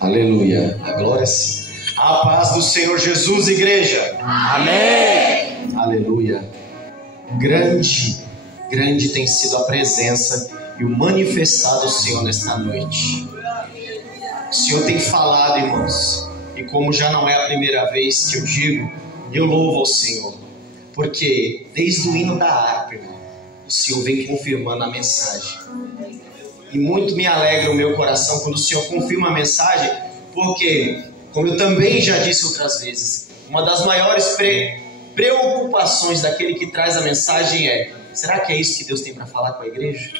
Aleluia. Glórias. A paz do Senhor Jesus, igreja. Amém. Aleluia. Grande tem sido a presença e o manifestar do Senhor nesta noite. O Senhor tem falado, irmãos, e como já não é a primeira vez que eu digo, eu louvo ao Senhor, porque desde o hino da harpa, irmão, o Senhor vem confirmando a mensagem. E muito me alegra o meu coração quando o Senhor confirma a mensagem, porque, como eu também já disse outras vezes, uma das maiores preocupações daquele que traz a mensagem é: será que é isso que Deus tem para falar com a igreja?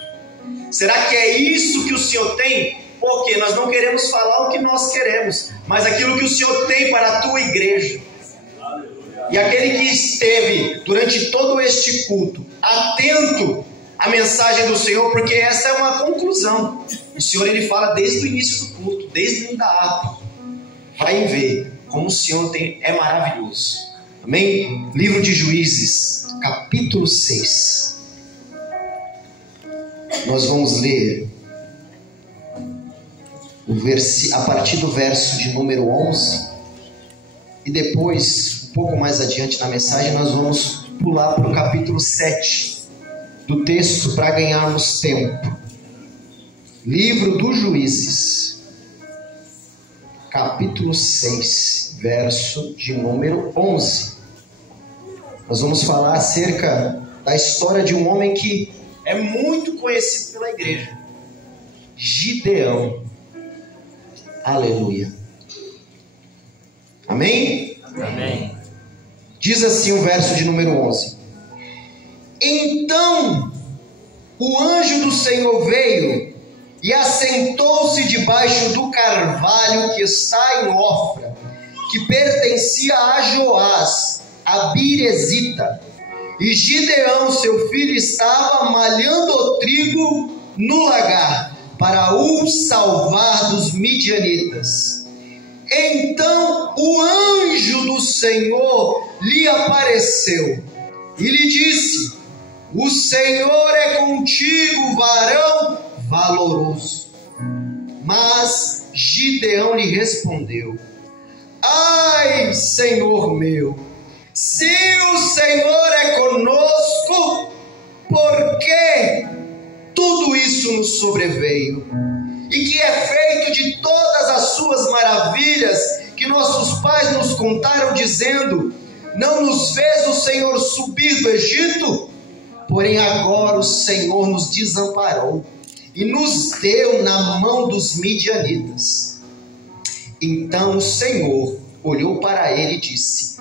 Será que é isso que o Senhor tem? Porque nós não queremos falar o que nós queremos, mas aquilo que o Senhor tem para a tua igreja. E aquele que esteve durante todo este culto atento à mensagem do Senhor, porque essa é uma conclusão. O Senhor, ele fala desde o início do culto, desde o início da harpa. Vai ver como o Senhor é maravilhoso. Amém? Livro de Juízes, capítulo 6. Nós vamos ler a partir do verso de número 11. E depois, um pouco mais adiante na mensagem, nós vamos pular para o capítulo 7 do texto para ganharmos tempo. Livro dos Juízes, capítulo 6, verso de número 11. Nós vamos falar acerca da história de um homem que é muito conhecido pela igreja, Gideão. Aleluia. Amém? Amém. Diz assim o verso de número 11: Então o anjo do Senhor veio e assentou-se debaixo do carvalho que está em Ofra, que pertencia a Joás, a Birezita. E Gideão, seu filho, estava malhando o trigo no lagar, para o salvar dos midianitas. Então o anjo do Senhor lhe apareceu e lhe disse: O Senhor é contigo, varão valoroso. Mas Gideão lhe respondeu: Ai, Senhor meu, se o Senhor é conosco, por que tudo isso nos sobreveio? E que é feito de todas as suas maravilhas que nossos pais nos contaram, dizendo: Não nos fez o Senhor subir do Egito? Porém agora o Senhor nos desamparou e nos deu na mão dos midianitas. Então o Senhor olhou para ele e disse: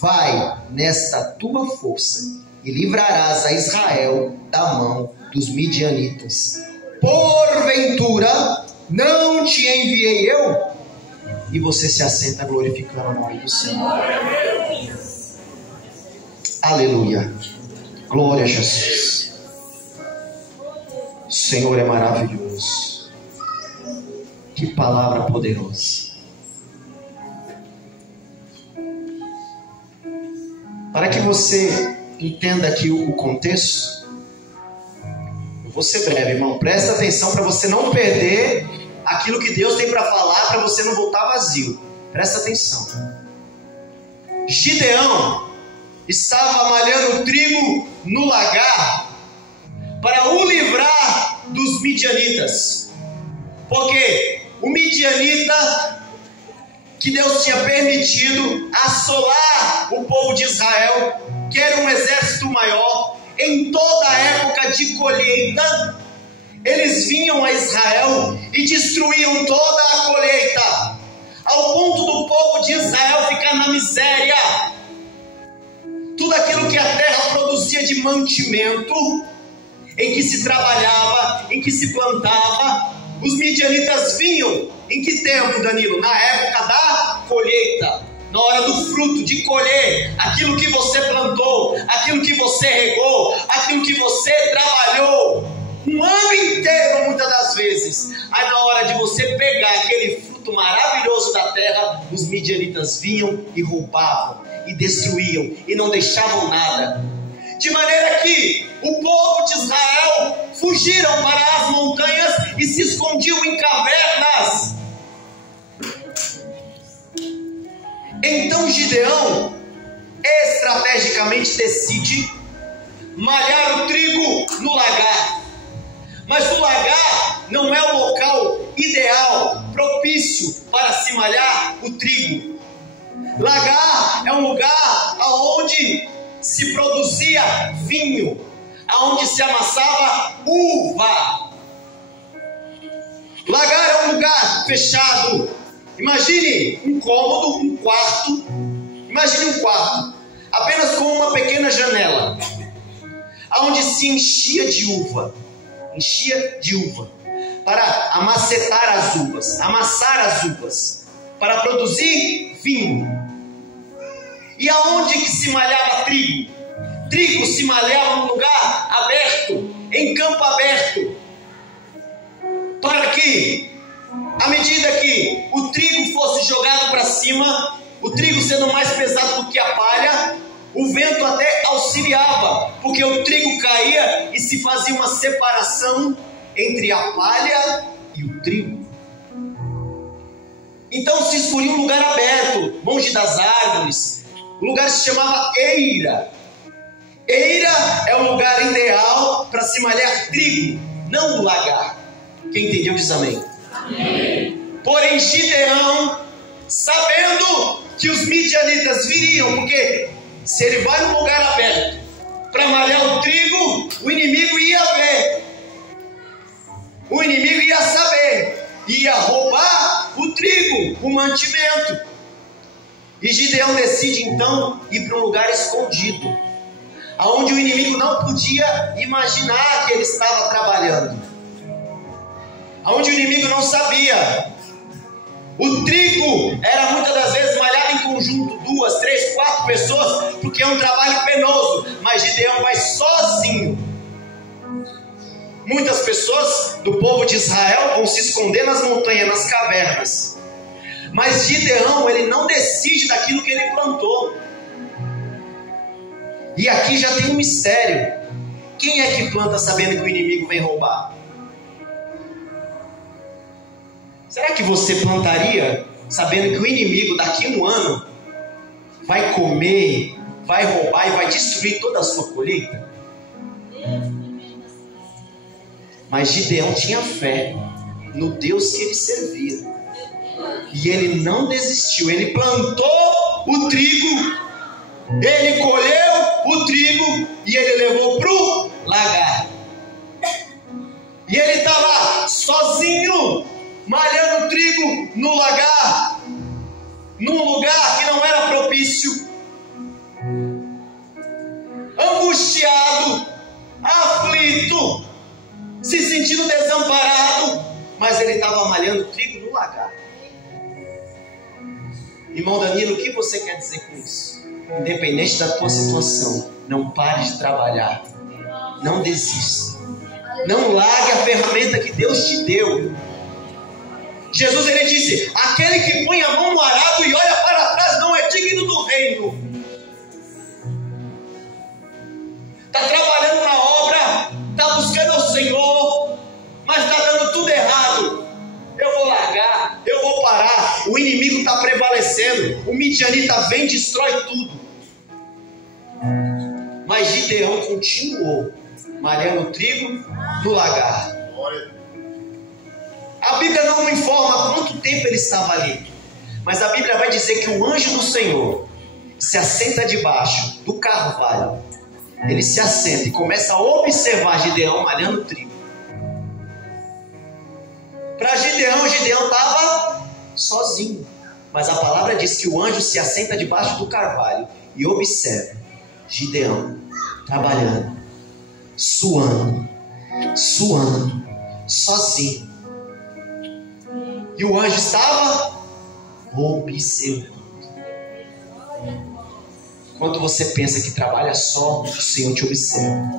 Vai nesta tua força e livrarás a Israel da mão dos midianitas. Porventura não te enviei eu? E você se assenta glorificando o nome do Senhor. Aleluia. Glória a Jesus. O Senhor é maravilhoso. Que palavra poderosa. Para que você entenda aqui o contexto, eu vou ser breve, irmão. Presta atenção para você não perder aquilo que Deus tem para falar, para você não voltar vazio. Presta atenção. Gideão estava malhando trigo no lagar para o livrar dos midianitas. Porque o midianita, que Deus tinha permitido assolar o povo de Israel, que era um exército maior, em toda a época de colheita, eles vinham a Israel e destruíam toda a colheita, ao ponto do povo de Israel ficar na miséria. Tudo aquilo que a terra produzia de mantimento, em que se trabalhava, em que se plantava, os midianitas vinham. Em que tempo, Danilo? Na época da colheita. Na hora do fruto, de colher aquilo que você plantou, aquilo que você regou, aquilo que você trabalhou um ano inteiro, muitas das vezes. Aí na hora de você pegar aquele fruto maravilhoso da terra, os midianitas vinham e roubavam, e destruíam, e não deixavam nada. De maneira que o povo de Israel fugiram para as montanhas e se escondiam em cavernas. Então Gideão estrategicamente decide malhar o trigo no lagar. Mas o lagar não é o local ideal, propício para se malhar o trigo. Lagar é um lugar onde se produzia vinho, onde se amassava uva. Lagar é um lugar fechado. Imagine um cômodo, um quarto. Imagine um quarto, apenas com uma pequena janela, onde se enchia de uva, para amacetar as uvas, amassar as uvas, para produzir vinho. E aonde que se malhava trigo? Trigo se malhava num lugar aberto, em campo aberto, para que, à medida que o trigo fosse jogado para cima, o trigo sendo mais pesado do que a palha, o vento até auxiliava, porque o trigo caía e se fazia uma separação entre a palha e o trigo. Então se escolhia um lugar aberto, longe das árvores. O lugar se chamava eira. Eira é o lugar ideal para se malhar trigo, não um lagar. Quem entendeu diz amém. Amém. Porém Gideão, sabendo que os midianitas viriam, porque se ele vai num lugar aberto para malhar o trigo, o inimigo ia ver, o inimigo ia saber, ia roubar o trigo, o mantimento. E Gideão decide então ir para um lugar escondido, aonde o inimigo não podia imaginar que ele estava trabalhando, aonde o inimigo não sabia. O trigo era muitas das vezes malhado em conjunto, 2, 3, 4 pessoas, porque é um trabalho penoso, mas Gideão vai sozinho. Muitas pessoas do povo de Israel vão se esconder nas montanhas, nas cavernas, mas Gideão, ele não decide daquilo que ele plantou. E aqui já tem um mistério. Quem é que planta sabendo que o inimigo vem roubar? Será que você plantaria sabendo que o inimigo daqui a um ano vai comer, vai roubar e vai destruir toda a sua colheita? Mas Gideão tinha fé no Deus que ele servia. E ele não desistiu, ele plantou o trigo, ele colheu o trigo e ele levou para o lagar. E ele estava sozinho, malhando trigo no lagar, num lugar que não era propício, angustiado, aflito, se sentindo desamparado, mas ele estava malhando trigo no lagar. Irmão Danilo, o que você quer dizer com isso? Independente da tua situação, não pare de trabalhar, não desista, não largue a ferramenta que Deus te deu. Jesus, ele disse: aquele que põe a mão no arado e olha para trás não é digno do reino. Está trabalhando na obra, está buscando ao Senhor, mas está dando tudo errado. Eu vou largar, eu vou parar. O inimigo está prevalecendo, o midianita vem e destrói tudo. Mas Gideão continuou malhando trigo no lagar. A Bíblia não informa quanto tempo ele estava ali, mas a Bíblia vai dizer que o anjo do Senhor se assenta debaixo do carvalho. Ele se assenta e começa a observar Gideão malhando trigo. Para Gideão estava sozinho, mas a palavra diz que o anjo se assenta debaixo do carvalho e observa Gideão trabalhando, suando, sozinho. E o anjo estava observando. Quando você pensa que trabalha só, o Senhor te observa.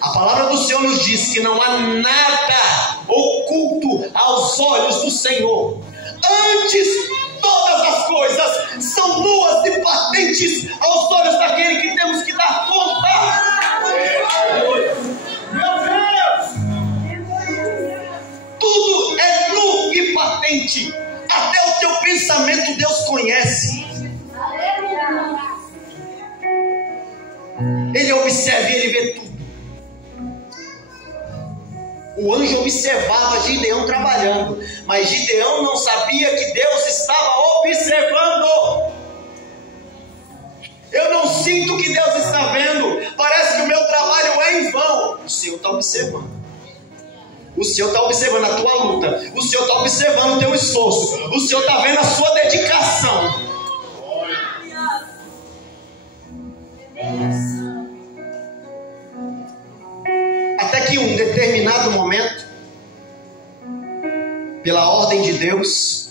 A palavra do Senhor nos diz que não há nada oculto aos olhos do Senhor. Antes, todas as coisas são nuas e patentes aos olhos daquele que temos que dar conta. Meu Deus! Tudo é nu e patente Até o teu pensamento Deus conhece. Ele observa e ele vê tudo. O anjo observava Gideão trabalhando, mas Gideão não sabia que Deus estava observando. Eu não sinto que Deus está vendo. Parece que o meu trabalho é em vão. O Senhor está observando. O Senhor está observando a tua luta. O Senhor está observando o teu esforço. O Senhor está vendo a sua dedicação. Até que em um determinado momento, pela ordem de Deus,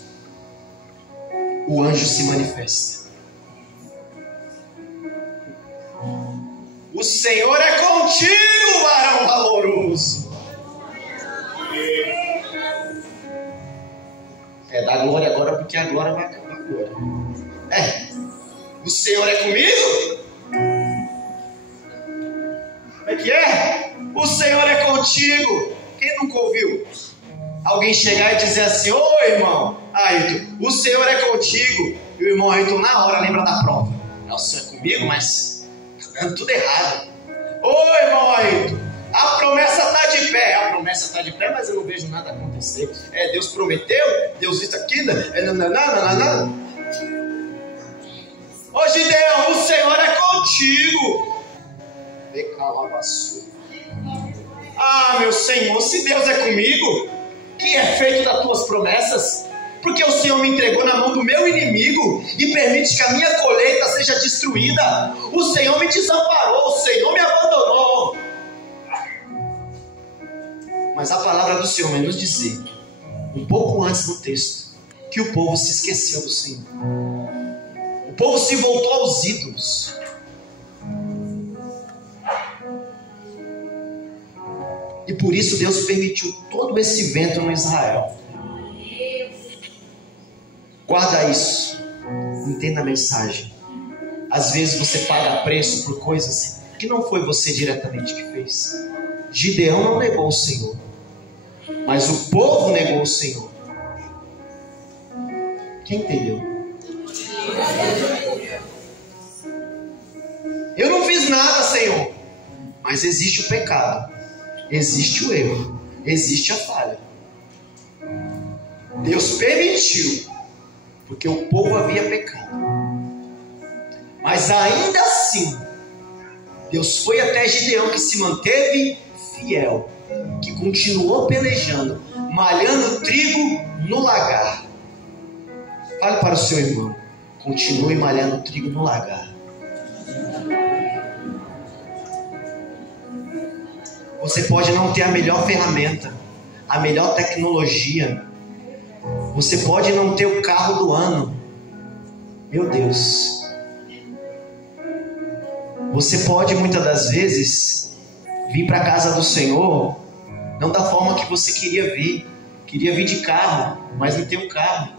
o anjo se manifesta. O Senhor é contigo, varão valoroso. Dá glória agora, porque a glória vai acabar agora. O Senhor é comigo? Como é que é? O Senhor é contigo. Quem nunca ouviu alguém chegar e dizer assim: ô irmão Ayrton, o Senhor é contigo? E o irmão Ayrton na hora lembra da prova. O Senhor é comigo, mas está dando tudo errado. Ô irmão Ayrton, a promessa está de pé. A promessa está de pé, mas eu não vejo nada acontecer. Deus prometeu, Deus disse aquilo. Ô Gideão, o Senhor é contigo. Meu Senhor, se Deus é comigo, que é feito das tuas promessas? Porque o Senhor me entregou na mão do meu inimigo e permite que a minha colheita seja destruída. O Senhor me desamparou, o Senhor me abandonou. Mas a palavra do Senhor vai nos dizer, um pouco antes do texto, que o povo se esqueceu do Senhor. O povo se voltou aos ídolos. E por isso Deus permitiu todo esse vento no Israel. Guarda isso. Entenda a mensagem. Às vezes você paga preço por coisas que não foi você diretamente que fez. Gideão não negou o Senhor, mas o povo negou o Senhor. Quem entendeu? Eu não fiz nada, Senhor. Mas existe o pecado, existe o erro, existe a falha. Deus permitiu, porque o povo havia pecado. Mas ainda assim, Deus foi até Gideão, que se manteve fiel, que continuou pelejando, malhando trigo no lagar. Fale para o seu irmão: continue malhando trigo no lagar. Você pode não ter a melhor ferramenta, a melhor tecnologia. Você pode não ter o carro do ano. Meu Deus. Você pode muitas das vezes vir para a casa do Senhor não da forma que você queria vir. Queria vir de carro, mas não tem o carro.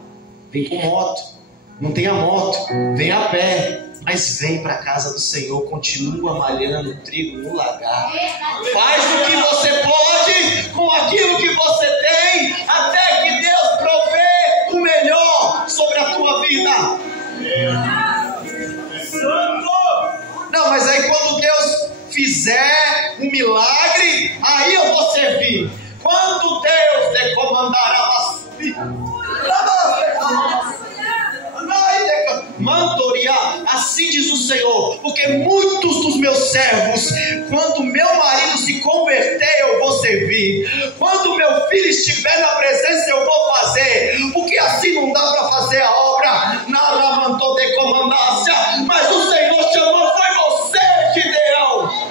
Vem com moto. Não tem a moto, vem a pé. Mas vem para a casa do Senhor, continua malhando trigo no lagar. Faz o que você pode com aquilo que você tem, até que Deus provê o melhor sobre a tua vida. Não, mas aí quando Deus fizer um milagre, aí eu vou servir. Quando Deus te comandará a subir, assim diz o Senhor, porque muitos dos meus servos, quando meu marido se converter, eu vou servir. Quando meu filho estiver na presença, eu vou fazer, porque assim não dá para fazer a obra. Nada mandou de comandância, mas o Senhor chamou, foi você, Gideão.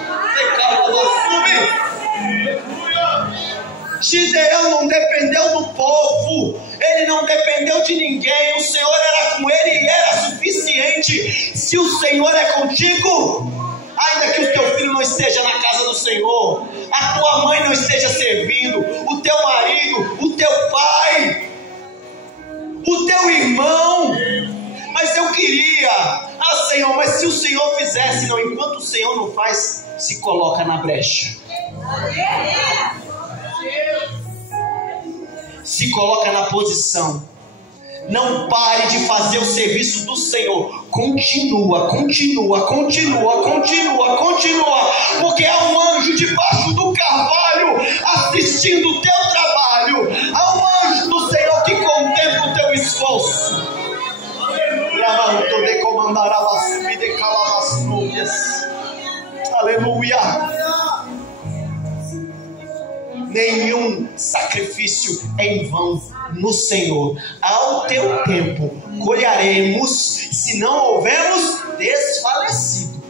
Gideão não dependeu do povo, ele não dependeu de ninguém. O Senhor era com ele e era suficiente. Se o Senhor é contigo, ainda que o teu filho não esteja na casa do Senhor, a tua mãe não esteja servindo, o teu marido, o teu pai, o teu irmão, mas eu queria, Senhor, mas se o Senhor fizesse, não, enquanto o Senhor não faz, se coloca na brecha. Se coloca na posição. Não pare de fazer o serviço do Senhor. Continua, porque há um anjo debaixo do carvalho assistindo o teu trabalho. Há um anjo do Senhor que contempla o teu esforço. Aleluia. Nenhum sacrifício é em vão no Senhor. Ao teu tempo colheremos, se não houvermos desfalecido,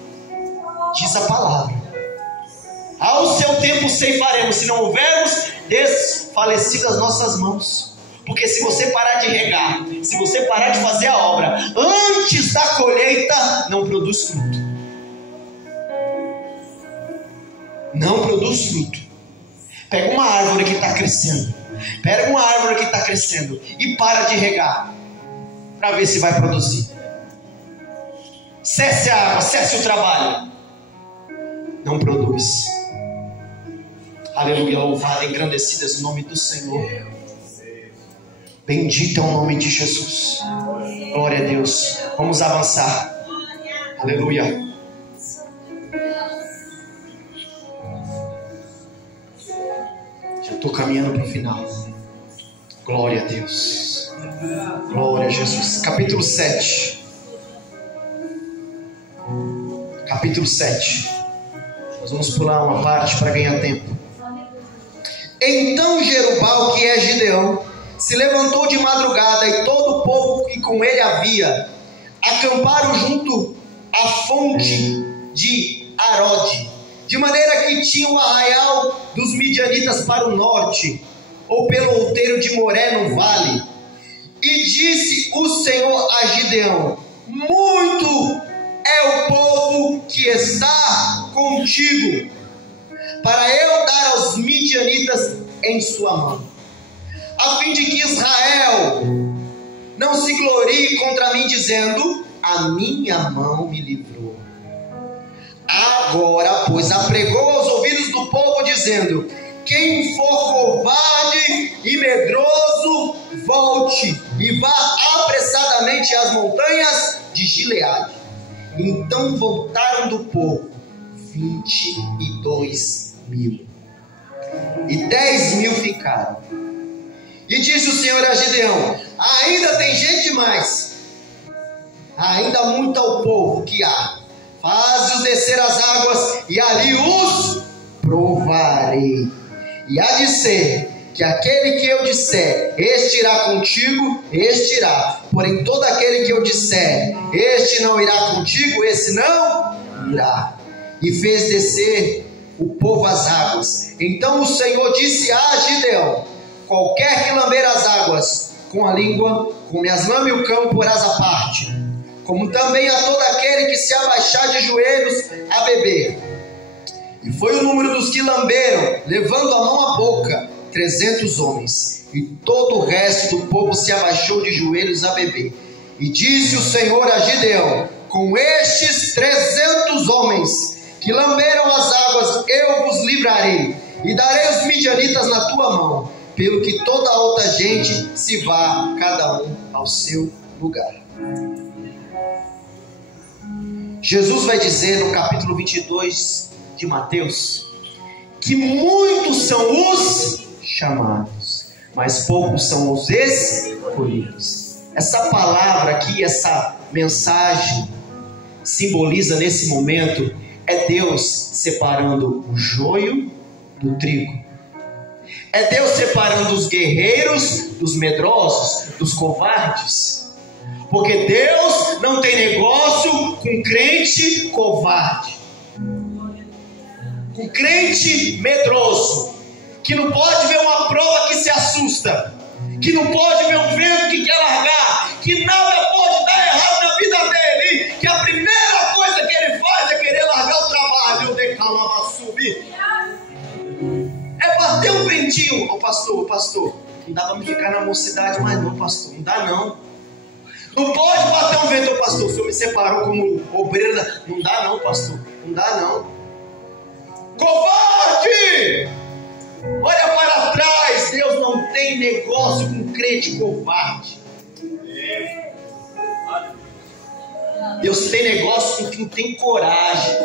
diz a palavra. Ao seu tempo ceifaremos, se não houvermos desfalecido as nossas mãos. Porque se você parar de regar, se você parar de fazer a obra antes da colheita, não produz fruto. Não produz fruto. Pega uma árvore que está crescendo, e para de regar, para ver se vai produzir. Cesse a água, cesse o trabalho. Não produz. Aleluia, louvado, engrandecido é o nome do Senhor. Bendito é o nome de Jesus. Glória a Deus. Vamos avançar. Aleluia. Já estou caminhando para o final. Glória a Deus. Glória a Jesus. Capítulo 7. Capítulo 7. Nós vamos pular uma parte para ganhar tempo. Então Jerubal, que é Gideão, se levantou de madrugada, e todo o povo que com ele havia acamparam junto à fonte de Arode, de maneira que tinha o arraial dos midianitas para o norte, ou pelo outeiro de Moré no vale. E disse o Senhor a Gideão: muito é o povo que está contigo, para eu dar aos midianitas em sua mão, a fim de que Israel não se glorie contra mim, dizendo: a minha mão me livrou. Agora, pois, apregou aos ouvidos do povo, dizendo: quem for covarde e medroso, volte e vá apressadamente às montanhas de Gileade. Então voltaram do povo 22.000, e 10.000 ficaram. E disse o Senhor a Gideão: ainda tem gente demais, ainda muito ao povo que há. Faze-os descer as águas, e ali os provarei. E há de ser que aquele que eu disser, este irá contigo, este irá. Porém todo aquele que eu disser, este não irá contigo, esse não irá. E fez descer o povo às águas. Então o Senhor disse a Gideão: qualquer que lamber as águas com a língua, com as lame o cão porás à parte, como também a todo aquele que se abaixar de joelhos a beber. E foi o número dos que lamberam, levando a mão à boca, 300 homens. E todo o resto do povo se abaixou de joelhos a beber. E disse o Senhor a Gideão: com estes 300 homens que lamberam as águas, eu vos livrarei, e darei os midianitas na tua mão, pelo que toda a outra gente se vá, cada um ao seu lugar. Jesus vai dizer no capítulo 22 de Mateus que muitos são os chamados, mas poucos são os escolhidos. Essa palavra aqui, essa mensagem, simboliza nesse momento é Deus separando o joio do trigo. É Deus separando os guerreiros dos medrosos, dos covardes. Porque Deus não tem negócio com crente covarde, com crente medroso, que não pode ver uma prova que se assusta, que não pode ver um vento que quer largar, que nada pode dar errado na vida dele, que a primeira coisa que ele faz é querer largar o trabalho, subir. É bater um ventinho. Ô pastor, não dá pra me ficar na mocidade mais não, pastor, não dá não. Não pode bater um vento, pastor, o senhor me separou como obreiro. Não dá não, pastor, não dá não. Covarde! Olha para trás, Deus não tem negócio com crente covarde. Deus tem negócio com quem tem coragem.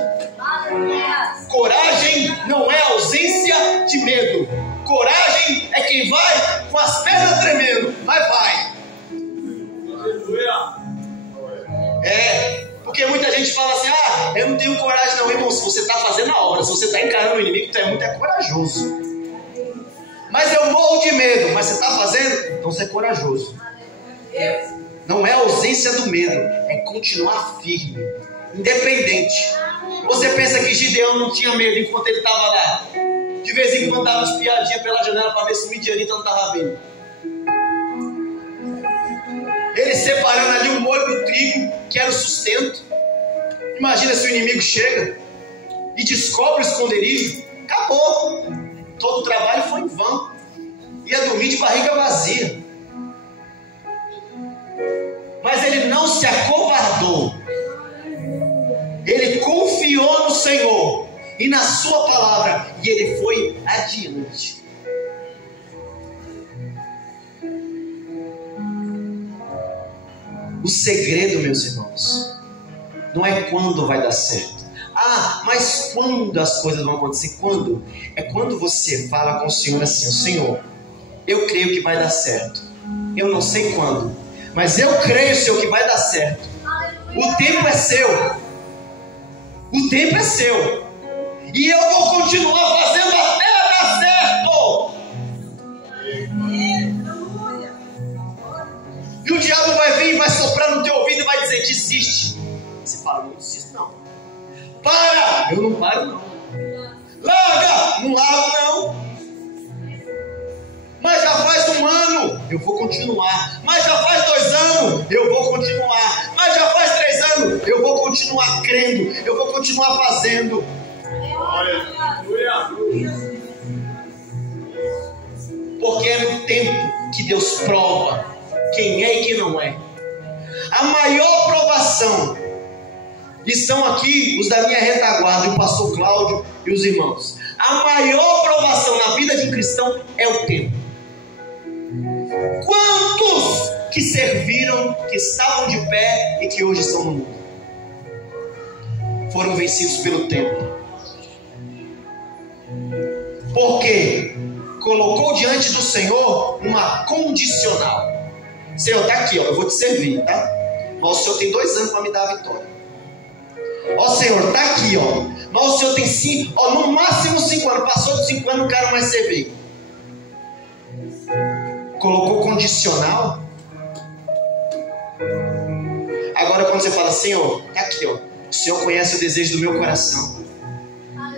Coragem não é ausência de medo. Coragem é quem vai com as pernas tremendo, mas vai. Porque muita gente fala assim: ah, eu não tenho coragem não, irmão. Se você está fazendo a obra, se você está encarando o inimigo, tu é muito corajoso. Mas eu morro de medo. Mas você está fazendo? Então você é corajoso. Não é a ausência do medo, é continuar firme, independente. Você pensa que Gideão não tinha medo enquanto ele estava lá? De vez em quando dava espiadinha pela janela para ver se o midianita não estava vindo. Ele separando ali o molho do trigo, que era o sustento. Imagina se o inimigo chega e descobre o esconderijo. Acabou. Todo o trabalho foi em vão. Ia dormir de barriga vazia. Mas ele não se acovardou. Ele confiou no Senhor e na sua palavra, e ele foi adiante. O segredo, meus irmãos, não é quando vai dar certo. Ah, mas quando as coisas vão acontecer? Quando? É quando você fala com o Senhor assim: Senhor, eu creio que vai dar certo. Eu não sei quando, mas eu creio, Senhor, que vai dar certo. O tempo é seu. O tempo é seu. E eu vou continuar fazendo até dar certo. E o diabo vai vir e vai soprar no teu ouvido e vai dizer: desiste. Você fala: não desisto não. Para! Eu não paro não. Larga! Não largo não. Mas já faz 1 ano, eu vou continuar. Mas já faz 2 anos, eu vou continuar. Mas já faz 3 anos, eu vou continuar crendo. Eu vou continuar fazendo. Porque é no tempo que Deus prova quem é e quem não é. A maior provação, estão aqui os da minha retaguarda, o pastor Cláudio e os irmãos. A maior provação na vida de um cristão é o tempo. Quantos que serviram, que estavam de pé e que hoje estão no mundo, foram vencidos pelo tempo? Porque colocou diante do Senhor uma condicional. Senhor, está aqui, ó, eu vou te servir, tá? Mas o Senhor tem 2 anos para me dar a vitória. Ó Senhor, está aqui, ó. Mas o Senhor tem 5, ó, no máximo 5 anos. Passou de 5 anos, não quero mais servir. Colocou condicional. Agora quando você fala: Senhor, está aqui, ó, o Senhor conhece o desejo do meu coração.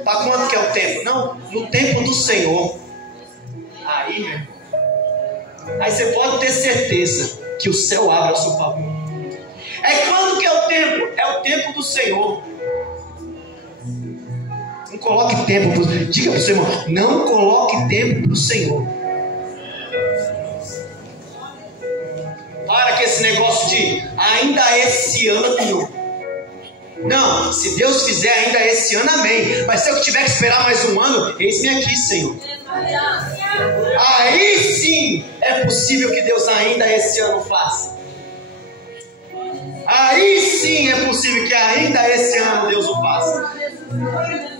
Para quanto que é o tempo? Não, no tempo do Senhor. Aí, meu irmão, aí você pode ter certeza que o céu abre a seu favor. É quando que é o tempo? É o tempo do Senhor. Não coloque tempo pro... Diga para o seu irmão: não coloque tempo para o Senhor. Para com esse negócio de ainda esse ano. Não, se Deus fizer ainda esse ano, amém. Mas se eu tiver que esperar mais 1 ano, eis-me aqui, Senhor. Aí sim é possível que Deus ainda esse ano faça. Aí sim é possível que ainda esse ano Deus o faça.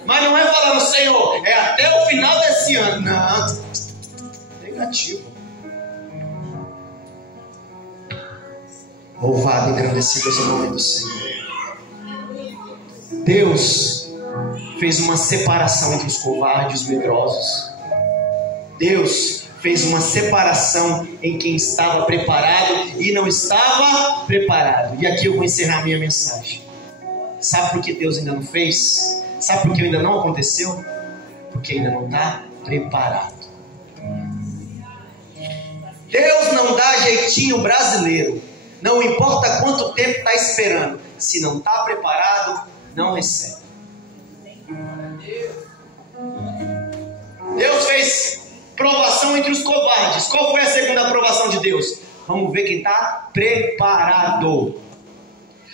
Mas não é falando: Senhor, é até o final desse ano. Não, negativo. Louvado e engrandecido seja o nome do Senhor. Deus fez uma separação entre os covardes e os medrosos. Deus fez uma separação em quem estava preparado e não estava preparado. E aqui eu vou encerrar a minha mensagem. Sabe por que Deus ainda não fez? Sabe por que ainda não aconteceu? Porque ainda não está preparado. Deus não dá jeitinho brasileiro. Não importa quanto tempo está esperando. Se não está preparado, não recebe. Deus fez provação entre os covardes. Qual foi a segunda aprovação de Deus? Vamos ver quem está preparado.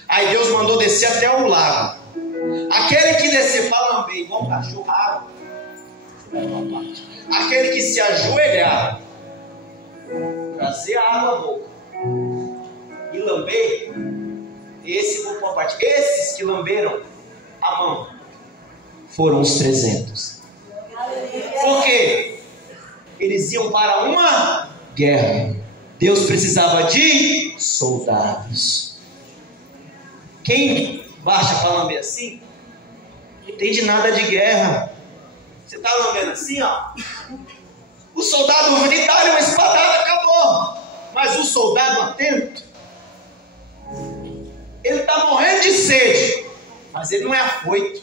Aí Deus mandou descer até o lago. Aquele que descer para lamber igual um cachorro, água. Aquele que se ajoelhar, trazer a água à boca lamber, esse vou por parte. Esses que lamberam a mão foram os 300. Por quê? Eles iam para uma guerra. Deus precisava de soldados. Quem baixa para lamber assim, não entende nada de guerra. Você está lambendo assim, ó. O soldado militar é uma espadada, acabou. Mas o soldado atento, ele está morrendo de sede, mas ele não é afoito.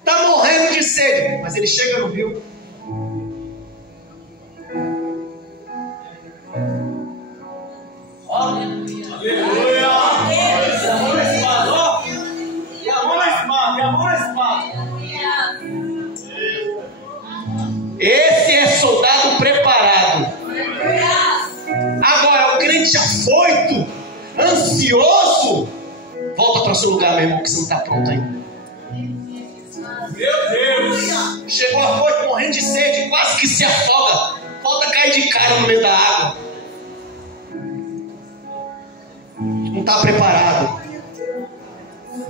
Está morrendo de sede, mas ele chega no rio. Ó, aleluia! E a mão na espada, ó! E a mão na espada, e a mão na espada. Esse é soldado preparado. Agora, o crente afoito, ansioso, volta para o seu lugar, meu irmão, que você não está pronto ainda. Meu Deus! Chegou afoito, morrendo de sede, quase que se afoga, volta a cair de cara no meio da água. Não está preparado.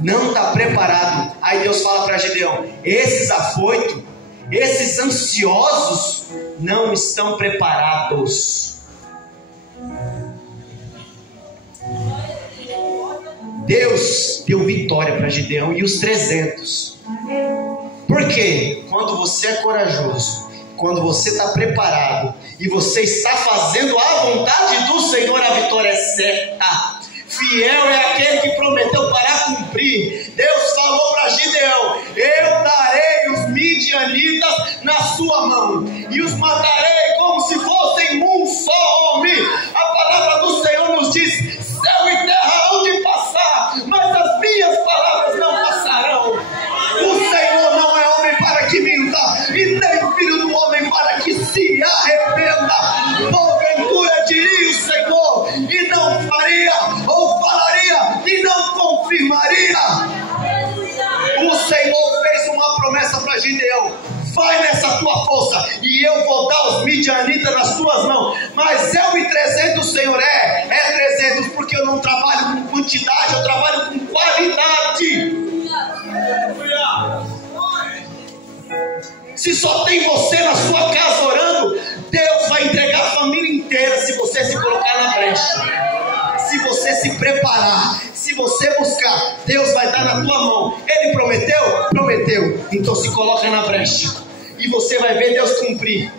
Não está preparado. Aí Deus fala para Gideão: esses afoitos, esses ansiosos não estão preparados. Deus deu vitória para Gideão e os 300. Por quê? Quando você é corajoso, quando você está preparado e você está fazendo a vontade do Senhor, a vitória é certa. Fiel é aquele que prometeu para cumprir. Deus falou para Gideão: eu darei os midianitas na sua mão e os matarei como se fossem um só homem. A palavra do Senhor nos diz: céu e terra hão de passar, mas as minhas palavras não passarão. O Senhor não é homem para que minta, e nem filho do homem para que se arrependa. Porventura diria o Senhor e não faria, ou falaria e não confirmaria. O Senhor fez uma promessa para Gideão: vai nessa tua força e eu vou dar os midianitas nas tuas mãos. Mas eu e 300, Senhor, é 300, porque eu não trabalho com quantidade, eu trabalho com qualidade. Se só tem você na sua casa orando, Deus vai entregar a família inteira se você se colocar na brecha. Se você se preparar, se você buscar, Deus vai dar na tua mão. Ele prometeu? Prometeu. Então se coloca na brecha e você vai ver Deus cumprir.